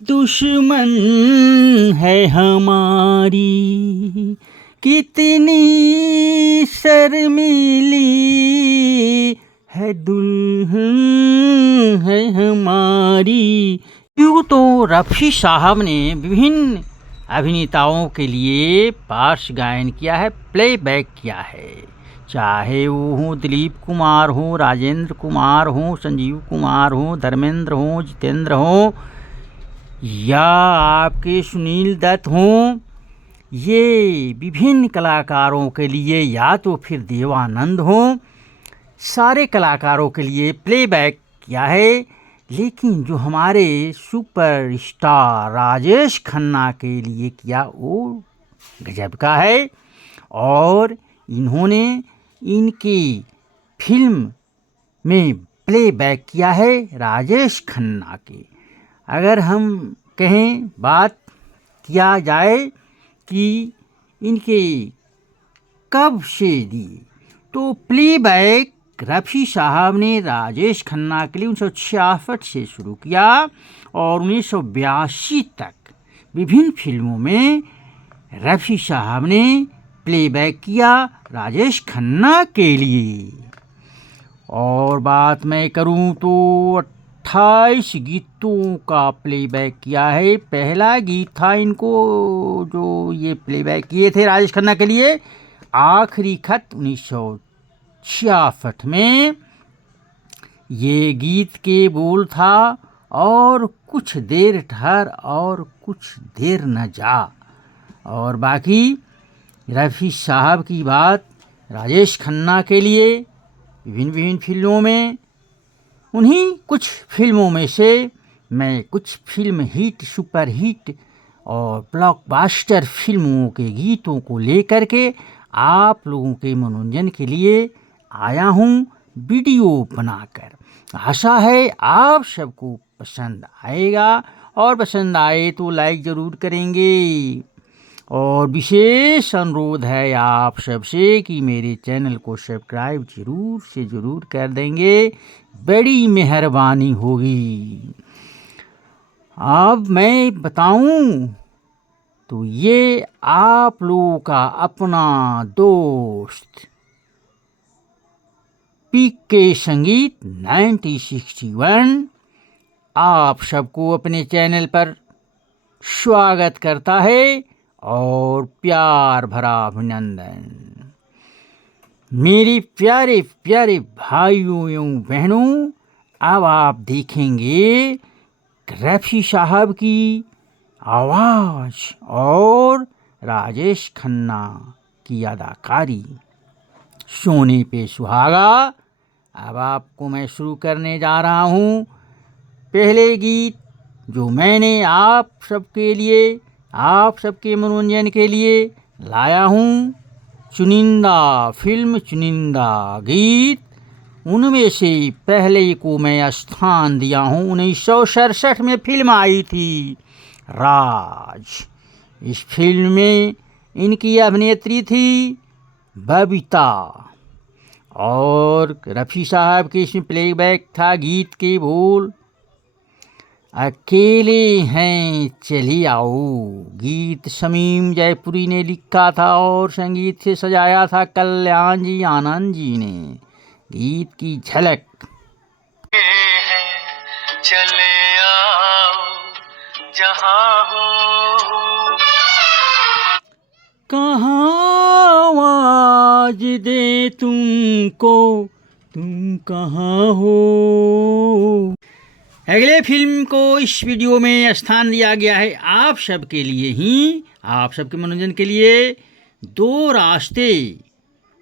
दुश्मन है हमारी, कितनी शर्मीली है दुल्हन है हमारी। यूँ तो रफ़ी साहब ने विभिन्न अभिनेताओं के लिए पार्श्व गायन किया है, प्लेबैक किया है, चाहे वो हों दिलीप कुमार हो, राजेंद्र कुमार हो, संजीव कुमार हो, धर्मेंद्र हो, जितेंद्र हो या आपके सुनील दत्त हों। ये विभिन्न कलाकारों के लिए या तो फिर देवानंद हों, सारे कलाकारों के लिए प्लेबैक किया है। लेकिन जो हमारे सुपरस्टार राजेश खन्ना के लिए किया वो गजब का है, और इन्होंने इनकी फिल्म में प्लेबैक किया है राजेश खन्ना के। अगर हम कहें, बात किया जाए कि इनके कब से दिए, तो प्लेबैक रफ़ी साहब ने राजेश खन्ना के लिए 1966 से शुरू किया और 1982 तक विभिन्न फिल्मों में रफ़ी साहब ने प्लेबैक किया राजेश खन्ना के लिए। और बात मैं करूं तो 28 गीतों का प्लेबैक किया है। पहला गीत था इनको जो ये प्लेबैक किए थे राजेश खन्ना के लिए, आखिरी खत 1966 में। ये गीत के बोल था, और कुछ देर ठहर और कुछ देर न जा। और बाकी रफ़ी साहब की बात राजेश खन्ना के लिए विभिन्न फिल्मों में, उन्हीं कुछ फिल्मों में से मैं कुछ फिल्म हिट, सुपर हिट और ब्लॉकबस्टर फिल्मों के गीतों को लेकर के आप लोगों के मनोरंजन के लिए आया हूँ वीडियो बनाकर। आशा है आप सबको पसंद आएगा, और पसंद आए तो लाइक ज़रूर करेंगे। और विशेष अनुरोध है आप सबसे कि मेरे चैनल को सब्सक्राइब ज़रूर से ज़रूर कर देंगे, बड़ी मेहरबानी होगी। अब मैं बताऊं तो ये आप लोगों का अपना दोस्त पीके संगीत 1961 आप सबको अपने चैनल पर स्वागत करता है और प्यार भरा अभिनंदन। मेरे प्यारे प्यारे भाइयों एवं बहनों, अब आप देखेंगे रफ़ी साहब की आवाज़ और राजेश खन्ना की अदाकारी। सोने पे सुहागा। अब आपको मैं शुरू करने जा रहा हूँ पहले गीत जो मैंने आप सबके लिए, आप सबके मनोरंजन के लिए लाया हूँ। चुनिंदा फिल्म, चुनिंदा गीत, उनमें से पहले को मैं स्थान दिया हूँ। 1967 में फिल्म आई थी राज। इस फिल्म में इनकी अभिनेत्री थी बबीता, और रफ़ी साहब के इसमें प्लेबैक था गीत के बोल, अकेले हैं चली आओ। गीत शमीम जयपुरी ने लिखा था और संगीत से सजाया था कल्याण जी आनंद जी ने। गीत की झलक। चले आओ जहाँ हो, कहाँ आवाज दे तुमको, तुम कहाँ हो। अगले फिल्म को इस वीडियो में स्थान दिया गया है आप सबके लिए ही, आप सबके मनोरंजन के लिए। दो रास्ते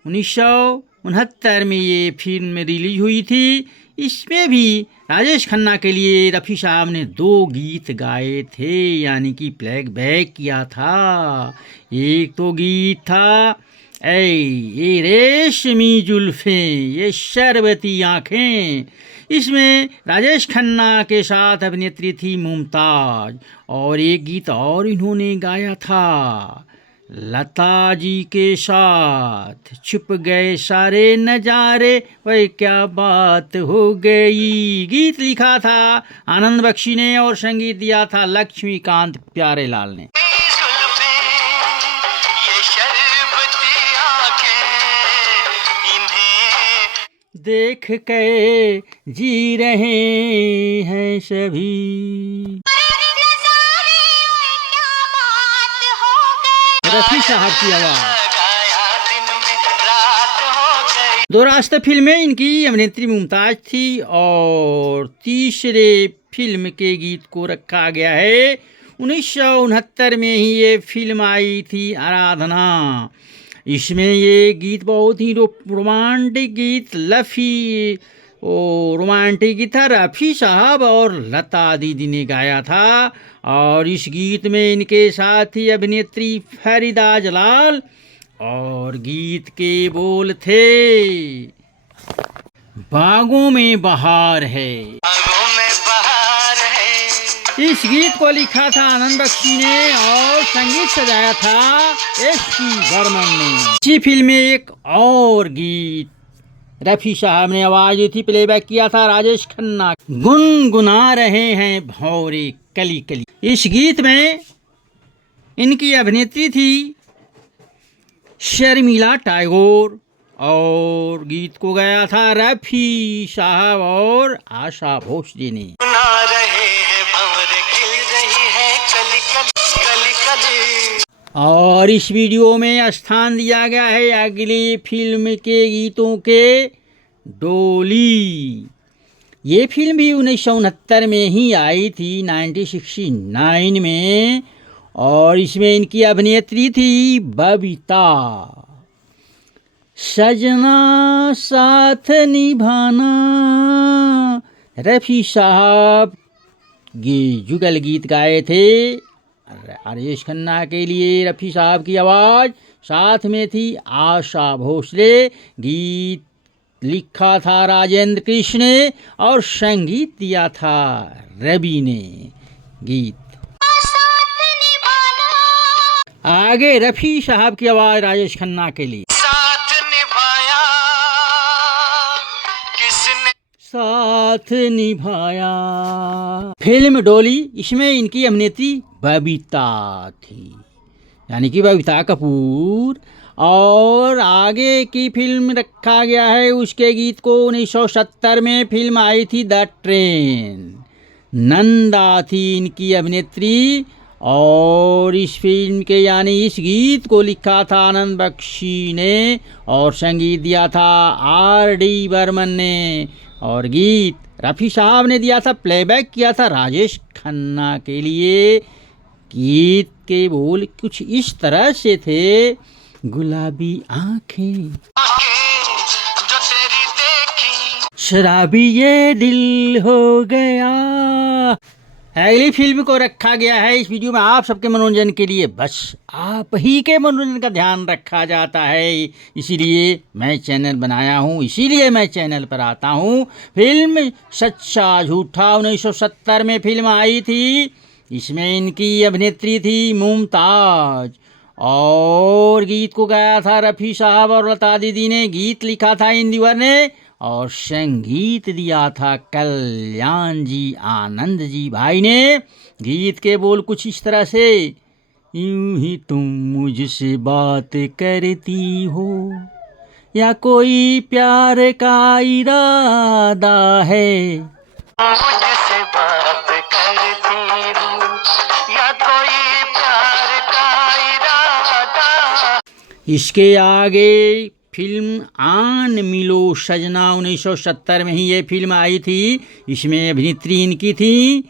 1969 में ये फिल्म रिलीज हुई थी। इसमें भी राजेश खन्ना के लिए रफ़ी साहब ने 2 गीत गाए थे, यानी कि प्लेबैक किया था। एक तो गीत था ऐ ये रेशमी जुल्फ़ें, ये शरबती आँखें। इसमें राजेश खन्ना के साथ अभिनेत्री थी मुमताज़। और एक गीत और इन्होंने गाया था, लता जी के साथ छुप गए सारे नजारे, वह क्या बात हो गई। गीत लिखा था आनंद बख्शी ने और संगीत दिया था लक्ष्मीकांत प्यारेलाल ने। ये शरबती आंखें, इन्हें देख के जी रहे हैं सभी। रफी साहब की आवाज। लगाया दिन में रात हो गई। दो रास्ते फिल्म में इनकी अभिनेत्री मुमताज थी और तीसरे फिल्म के गीत को रखा गया है 1969 में ही ये फिल्म आई थी आराधना। इसमें ये गीत बहुत ही रोमांटिक गीत लफी रोमांटिक गीत था। रफ़ी साहब और लता दीदी ने गाया था और इस गीत में इनके साथ ही अभिनेत्री फरीदा जलाल और गीत के बोल थे बागों में बहार है। बागों में बहार है। इस गीत को लिखा था आनंद बख्शी ने और संगीत सजाया था एस.टी. बर्मन ने। इसी फिल्म में एक और गीत रफ़ी साहब ने आवाज दी थी, प्लेबैक किया था राजेश खन्ना। गुनगुना रहे हैं भौरे कली कली। इस गीत में इनकी अभिनेत्री थी शर्मिला टैगोर और गीत को गाया था रफ़ी साहब और आशा भोसले ने। गुना रहे हैं भंवरे, खिल रही है कली कली कली कली। और इस वीडियो में स्थान दिया गया है अगली फिल्म के गीतों के डोली। ये फिल्म भी 1969 में ही आई थी 1969 में और इसमें इनकी अभिनेत्री थी बबीता। सजना साथ निभाना रफ़ी साहब ये जुगल गीत गाए थे राजेश खन्ना के लिए। रफ़ी साहब की आवाज़ साथ में थी आशा भोसले। गीत लिखा था राजेंद्र कृष्ण ने और संगीत दिया था रवि ने। गीत आगे रफ़ी साहब की आवाज़ राजेश खन्ना के लिए। साथ निभाया किसने, साथ निभाया फिल्म डोली। इसमें इनकी अभिनेत्री बबीता थी यानी कि बबीता कपूर और आगे की फिल्म रखा गया है उसके गीत को 1970 में फिल्म आई थी द ट्रेन। नंदा थी इनकी अभिनेत्री और इस फिल्म के यानी इस गीत को लिखा था आनंद बख्शी ने और संगीत दिया था R.D. बर्मन ने और गीत रफ़ी साहब ने दिया था, प्लेबैक किया था राजेश खन्ना के लिए। गीत के बोल कुछ इस तरह से थे, गुलाबी आंखें जो तेरी देखी, शराबी ये दिल हो गया। अगली फिल्म को रखा गया है इस वीडियो में आप सबके मनोरंजन के लिए, बस आप ही के मनोरंजन का ध्यान रखा जाता है, इसीलिए मैं चैनल बनाया हूँ, इसीलिए मैं चैनल पर आता हूँ। फिल्म सच्चा झूठा 1970 में फिल्म आई थी। इसमें इनकी अभिनेत्री थी मुमताज और गीत को गाया था रफ़ी साहब और लता दीदी ने। गीत लिखा था इंदिवर ने और संगीत दिया था कल्याण जी आनंद जी भाई ने। गीत के बोल कुछ इस तरह से, यूं ही तुम मुझसे बात करती हो या कोई प्यार का इरादा है, मुझसे बात करती हूँ या कोई प्यार का इरादा। इसके आगे फिल्म आन मिलो सजना 1970 में ही ये फिल्म आई थी। इसमें अभिनेत्री इनकी थी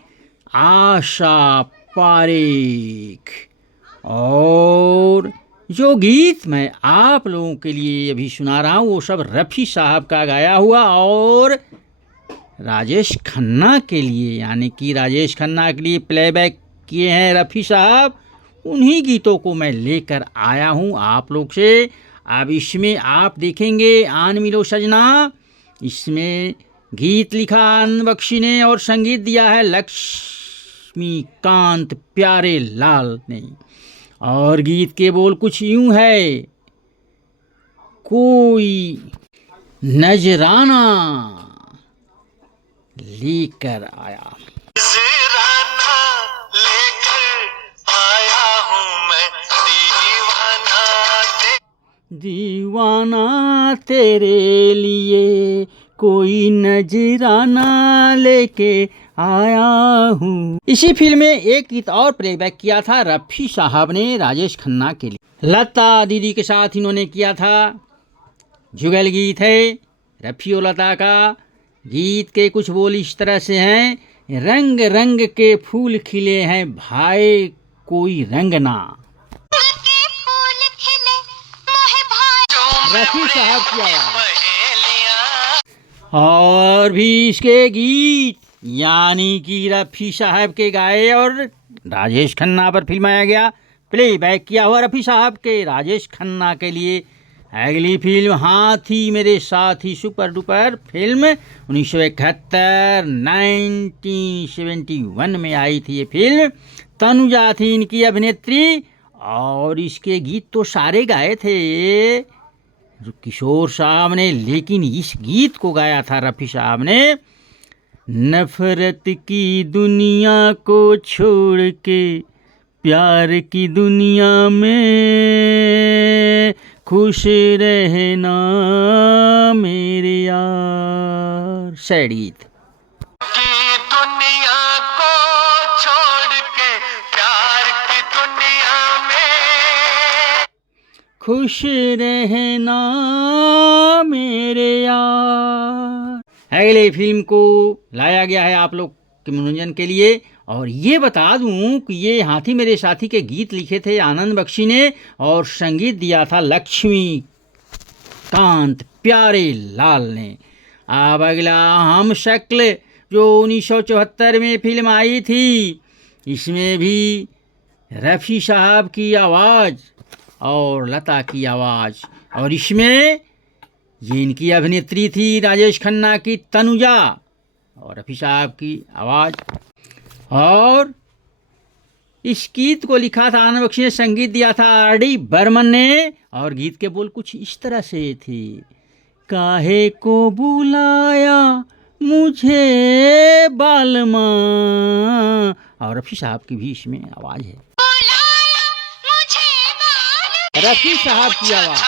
आशा पारेख और जो गीत मैं आप लोगों के लिए अभी सुना रहा हूँ वो सब रफ़ी साहब का गाया हुआ और राजेश खन्ना के लिए यानी कि राजेश खन्ना के लिए प्लेबैक किए हैं रफ़ी साहब। उन्हीं गीतों को मैं लेकर आया हूँ आप लोग से। अब इसमें आप देखेंगे आन मिलो सजना, इसमें गीत लिखा आनंद बख्शी ने और संगीत दिया है लक्ष्मीकांत प्यारेलाल ने और गीत के बोल कुछ यूं है, कोई नजराना लेकर आया। नजराना लेकर आया हूँ मैं, दीवाना तेरे लिए, कोई नजराना लेके आया हूँ। इसी फिल्म में एक गीत और प्लेबैक किया था रफी साहब ने राजेश खन्ना के लिए। लता दीदी के साथ इन्होंने किया था। जुगल गीत है रफी और लता का। गीत के कुछ बोल इस तरह से हैं, रंग रंग के फूल खिले हैं भाई कोई रंग ना। रफी साहब की आवाज। और भी इसके गीत यानी कि रफी साहब के गाए और राजेश खन्ना पर फिल्माया गया, प्लेबैक किया हुआ रफी साहब के राजेश खन्ना के लिए। अगली फिल्म हाथी मेरे साथी, सुपर डुपर फिल्म 1971 1971 में आई थी ये फिल्म। तनुजा थी इनकी अभिनेत्री और इसके गीत तो सारे गाए थे किशोर साहब ने, लेकिन इस गीत को गाया था रफी साहब ने। नफरत की दुनिया को छोड़ के प्यार की दुनिया में खुश रहना मेरे यार। सैड गीत। दुनिया को छोड़ के प्यार की दुनिया में खुश रहना मेरे यार। अगले फिल्म को लाया गया है आप लोग के मनोरंजन के लिए। और ये बता दूं कि ये हाथी मेरे साथी के गीत लिखे थे आनंद बख्शी ने और संगीत दिया था लक्ष्मी कांत प्यारे लाल ने। अब अगला हम शक्ल जो 1974 में फिल्म आई थी, इसमें भी रफ़ी साहब की आवाज़ और लता की आवाज़, और इसमें ये इनकी अभिनेत्री थी राजेश खन्ना की तनुजा और रफ़ी साहब की आवाज़। और इस गीत को लिखा था आनंद बख्शी ने, संगीत दिया था आर.डी. बर्मन ने। और गीत के बोल कुछ इस तरह से थे, काहे को बुलाया मुझे बालमा। और रफ़ी साहब की भी इसमें आवाज़ है, रफ़ी साहब की आवाज़।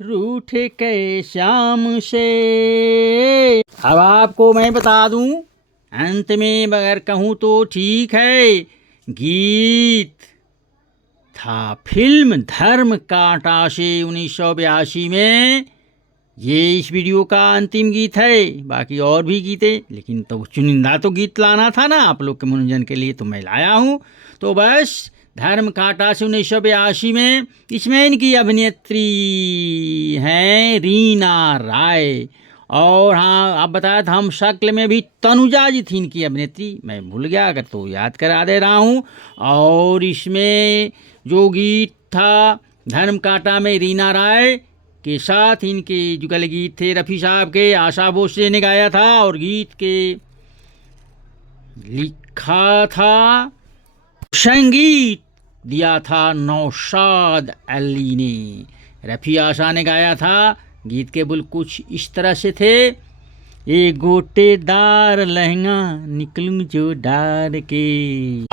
रूठ के शाम से। अब आपको मैं बता दूं अंत में, अगर कहूँ तो ठीक है, गीत था फिल्म धर्म कांटा से 1982 में। ये इस वीडियो का अंतिम गीत है, बाकी और भी गीतें, लेकिन तो चुनिंदा तो गीत लाना था ना आप लोग के मनोरंजन के लिए, तो मैं लाया हूँ। तो बस धर्म कांटा से 1982 में, इसमें इनकी अभिनेत्री हैं रीना राय। और हाँ, आप बताया था हम शक्ल में भी तनुजा जी थी इनकी अभिनेत्री, मैं भूल गया, अगर तो याद करा दे रहा हूँ। और इसमें जो गीत था धर्म कांटा में रीना राय के साथ इनके जुगल गीत थे रफ़ी साहब के, आशा भोसले ने गाया था। और गीत के लिखा था, संगीत दिया था नौशाद अली ने, रफ़ी आशा ने गाया था। गीत के बोल कुछ इस तरह से थे, ए गोटेदार लहंगा निकलूं जो डाल के,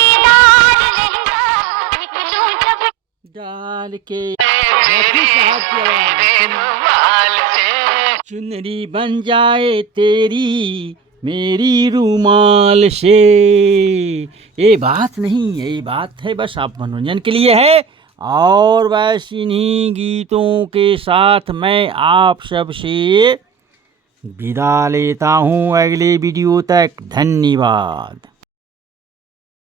डाल के रफ़ी साहब की आवाज़, चुनरी बन जाए तेरी मेरी रूमाल से। ये बात नहीं, ये बात है बस आप मनोरंजन के लिए है। और बस इन्हीं गीतों के साथ मैं आप सब से विदा लेता हूँ अगले वीडियो तक। धन्यवाद।